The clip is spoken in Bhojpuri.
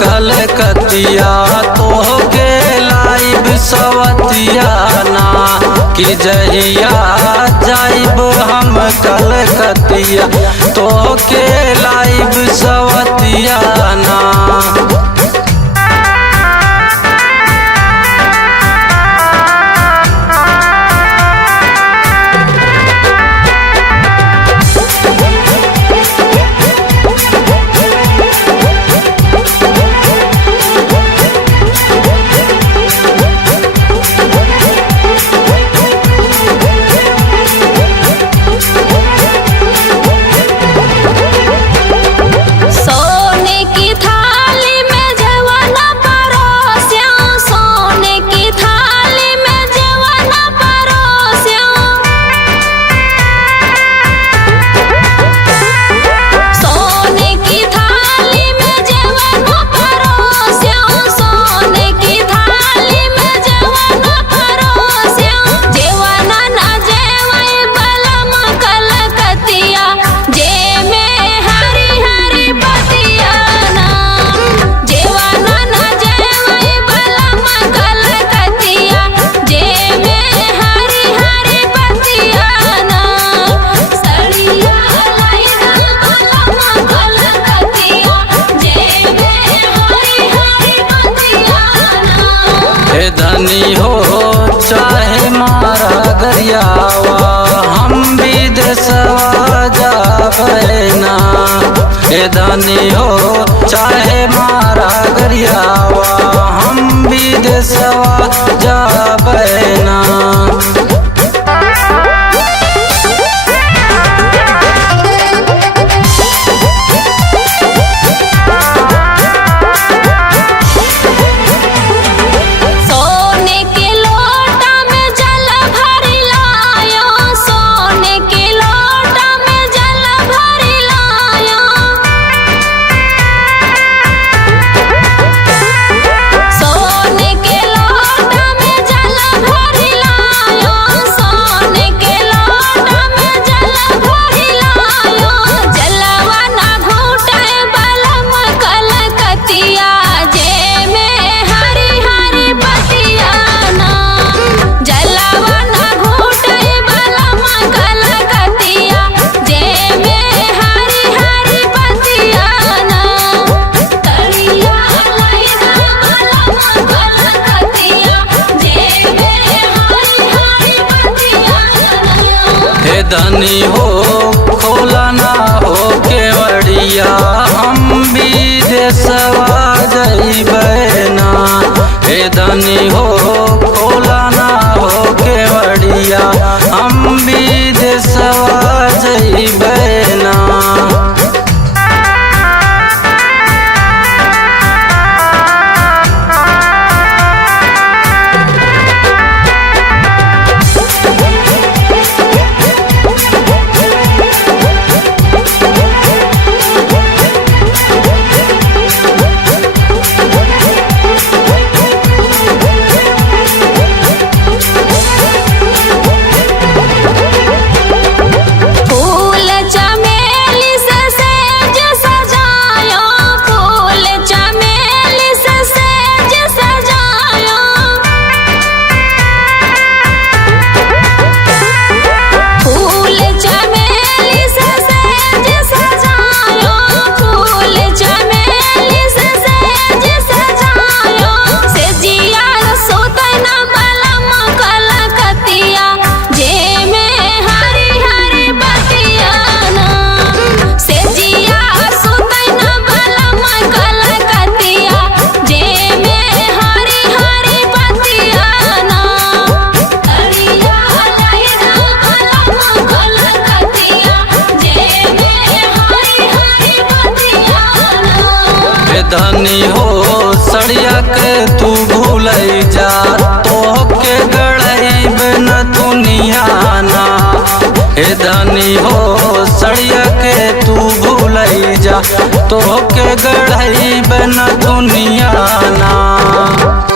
कलकतिया तोहके लाइब सवतिया ना कि जहिया जाइब हम कलकतिया तोहके लाइब सवतिया ना। धनी हो चाहे मारा गरियावा हम विदेशवा जाबे ना। हे धनी हो चाहे मारा गरियावा हम विदेशवा जाबे ना। धनी हो खोला ना हो केवड़िया हम विदेशवा जइबे ना। हे धनी हो खोला ना हो केवड़िया हम विदेशवा जइबे ना। धनी हो सड़िया के तू भूल जा तोहके गड़ाइब न दुनिया ना। हे धनी हो सड़िया के तू भूल जा तोहके गड़ाइब न दुनिया ना।